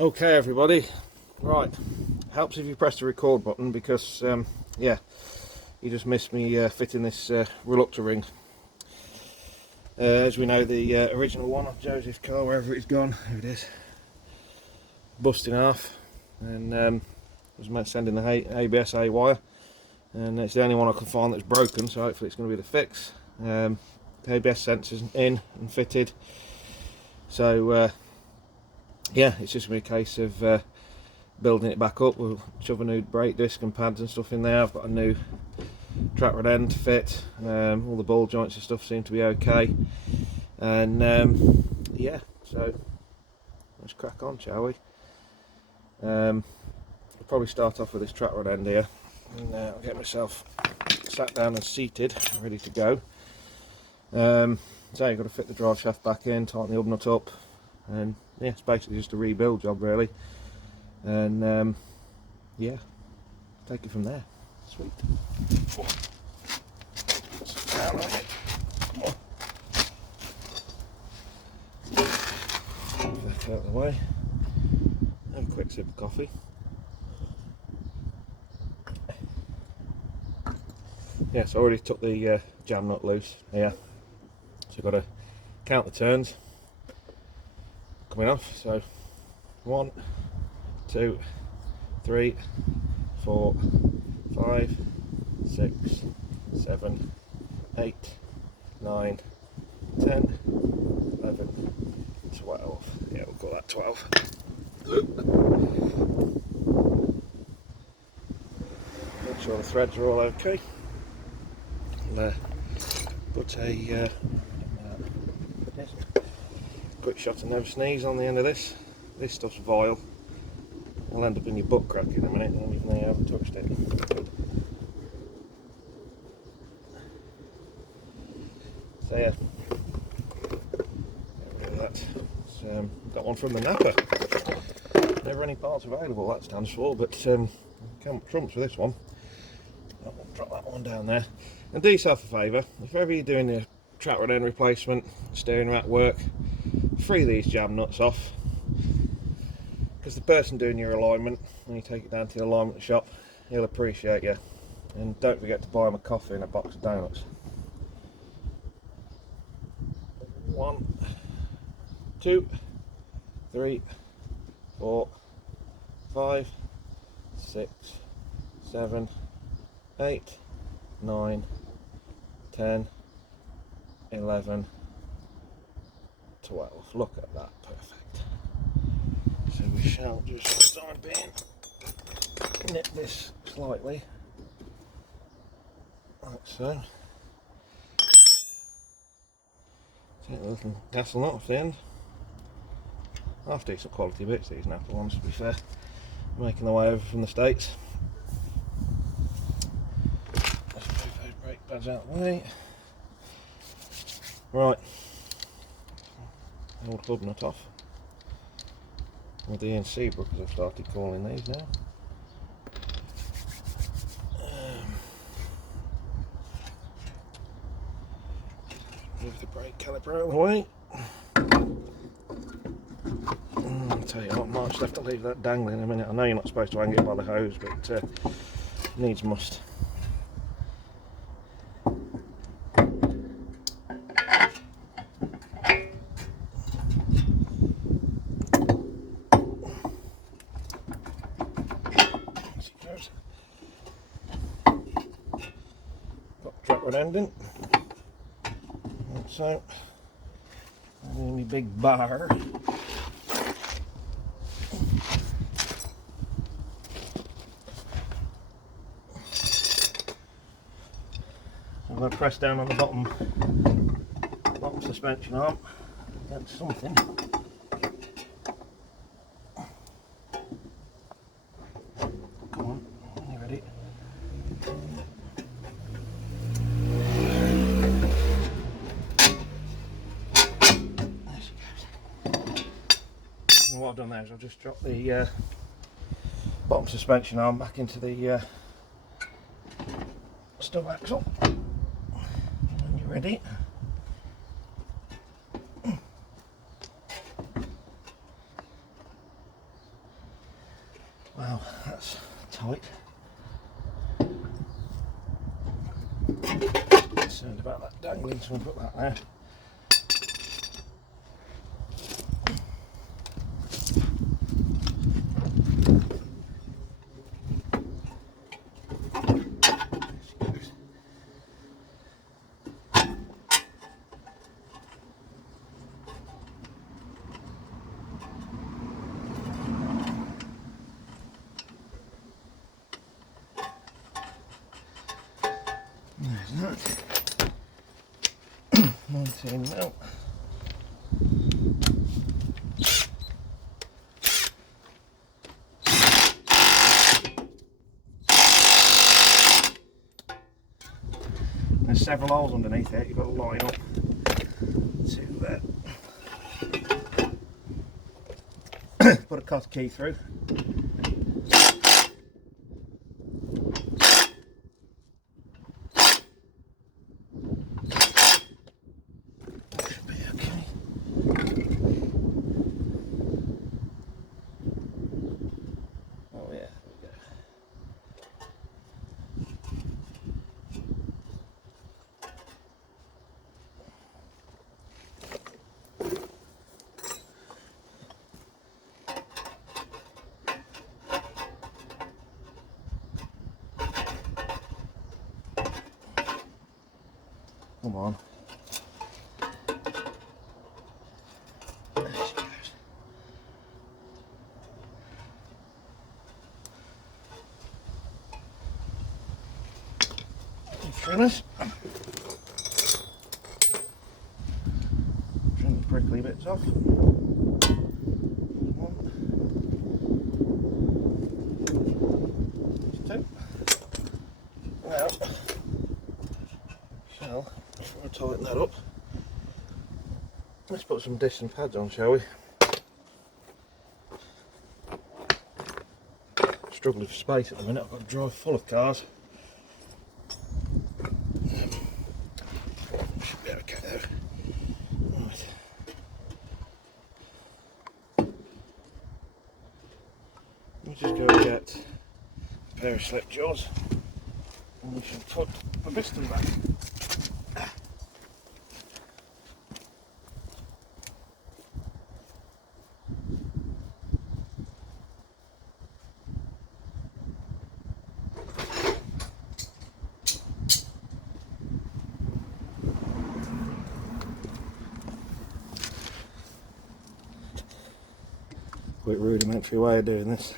Okay everybody, right, helps if you press the record button because yeah, you just missed me fitting this relucter ring. As we know, the original one of Joseph's car, wherever it's gone, here it is, bust in half, and was meant to send in the ABS-A wire, and it's the only one I can find that's broken, so hopefully it's going to be the fix. The ABS sensor's in and fitted, so yeah, it's just going to be a case of building it back up. We'll shove a new brake disc and pads and stuff in there. I've got a new track rod end to fit. All the ball joints and stuff seem to be okay, and yeah, so let's crack on, shall we? I'll probably start off with this track rod end here, and I'll get myself sat down and seated, ready to go. So you've got to fit the drive shaft back in, tighten the hub nut up, and yeah, it's basically just a rebuild job really, and yeah, take it from there. Sweet. Down on it. Come on. Move that out of the way. Have a quick sip of coffee. Yeah, so I already took the jam nut loose here, so I've got to count the turns coming off. So 1, 2, 3, 4, 5, 6, 7, 8, 9, 10, 11, 12. Yeah, we'll call that 12. Make sure the threads are all okay. I'll put a quick shot and never sneeze on the end of this. This stuff's vile. I'll end up in your butt crack in a minute, even though you haven't touched it. So yeah, get rid of that. Got one from the Napper. Never any parts available, that stands for, but come trumps with this one. I'll drop that one down there. And do yourself a favour, if ever you're doing a track rod end replacement, steering rack work, free these jam nuts off, because the person doing your alignment, when you take it down to the alignment shop, he'll appreciate you. And don't forget to buy him a coffee and a box of donuts. 1, 2, 3, 4, 5, 6, 7, 8, 9, 10, 11, 12. Look at that, perfect. So we shall just start being nip this slightly, like so. Take the little tassel nut off the end. Half decent quality bits, these Napper ones, to be fair. Making their way over from the States. Let's move those brake pads out of the way. Right, old hub nut off. Or the ENC brook, as I've started calling these now. Move the brake caliper out of the way. I'll tell you what, might just have to leave that dangling in a minute. I know you're not supposed to hang it by the hose, but needs must. Got track rod ending, like so. And my big bar. I'm going to press down on the bottom suspension arm against something. Come on, are you ready? There she goes. And what I've done there is I've just dropped the bottom suspension arm back into the stub axle. When you're ready, Wow, that's tight. Concerned about that dangling, so I'll put that there. There's that. 19 mil. There's several holes underneath it, you've got to line up to put a cut key through. Should be okay. Oh yeah, there we go. Come on. There she goes. Trimmers. Trim the prickly bits off. One. There's two. Now, before I tighten that up, let's put some discs and pads on, shall we? Struggling for space at the minute, I've got to drive full of cars. Should be okay though. Right. We'll just go and get a pair of slip jaws and we shall put the piston back. Quick rudimentary way of doing this.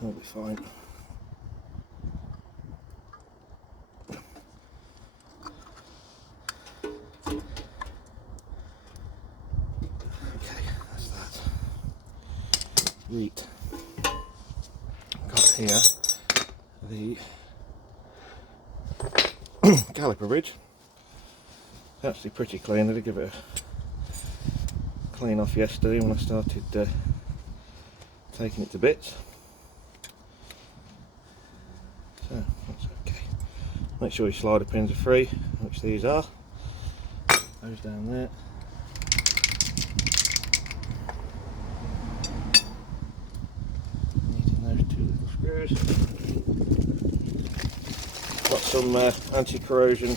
That'll be fine. Okay, that's that. Right. Got here the caliper bridge. It's actually pretty clean. I did give it a clean off yesterday when I started taking it to bits. So that's okay. Make sure your slider pins are free, which these are. Those down there. Neaten those two little screws. Got some anti-corrosion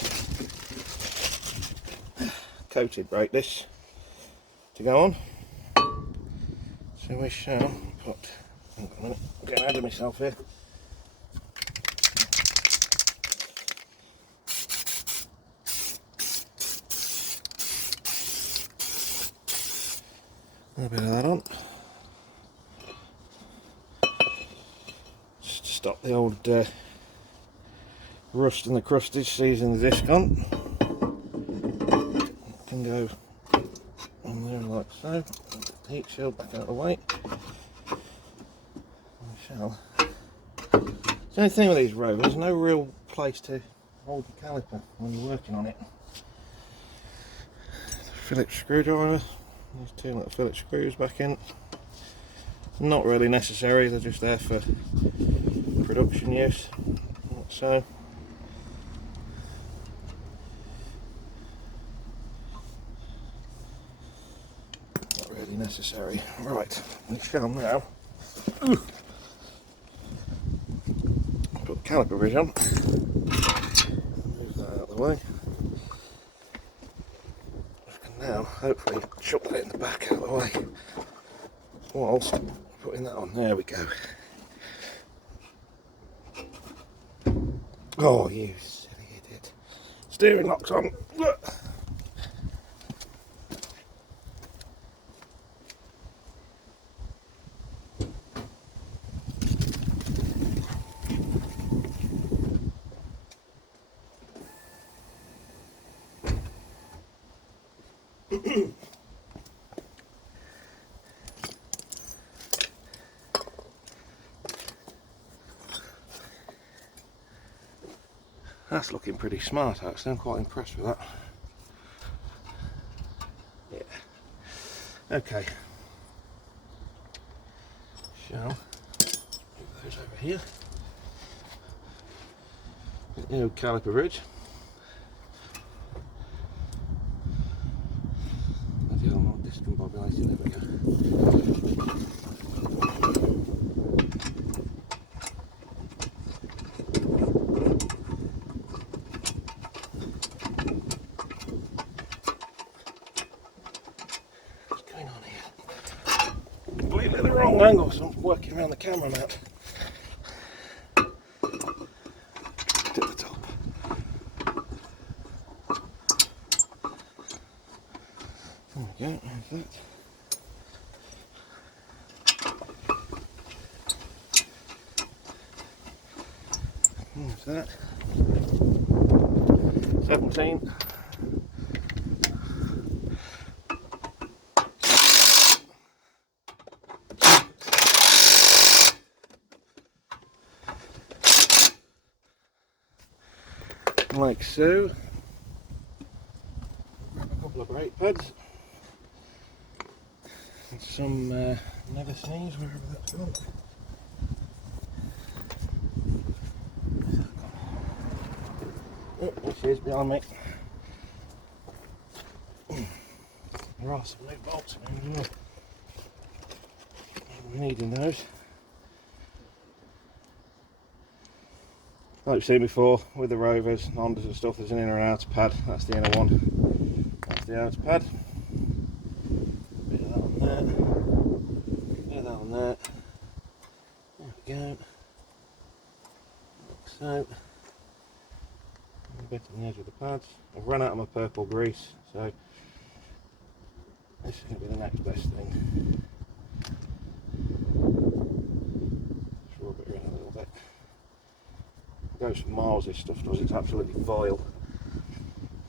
coated brake discs to go on. So we shall put, hang on a minute, I'm getting ahead of myself here. A little bit of that on. Just to stop the old rust and the crustage seizing the disc on. It can go on there like so. Heat shield back out of the way. We shall. The only thing with these rovers, there's no real place to hold the caliper when you're working on it. Phillips screwdriver. There's two little Phillips screws back in. Not really necessary, they're just there for production use. Like so. Not really necessary. Right, we shall now caliper bridge on. Move that out of the way. I can now hopefully chuck that in the back out of the way whilst putting that on. There we go. Oh, you silly idiot. Steering lock's on. Look. That's looking pretty smart actually, I'm quite impressed with that. Yeah. Okay. Shall move those over here. The old caliper bridge. Bloody hell, not discombobulated, there we go. Completely the wrong angle, so I'm working around the camera now. To the top. There we go, there's that. There's that. 17. Like so. Grab a couple of brake pads and some nether sleeves wherever that's gone. Oh, there she is behind me. There are some new bolts in as well. We're needing those. Like we've seen before with the Rovers, Hondas and stuff, there's an inner and outer pad. That's the inner one. That's the outer pad. Bit of that on there. Bit of that on there. There we go. Like so. A bit on the edge of the pads. I've run out of my purple grease, so this is going to be the next best thing. Just rub it around a little bit. It goes for miles, this stuff does, it's absolutely vile.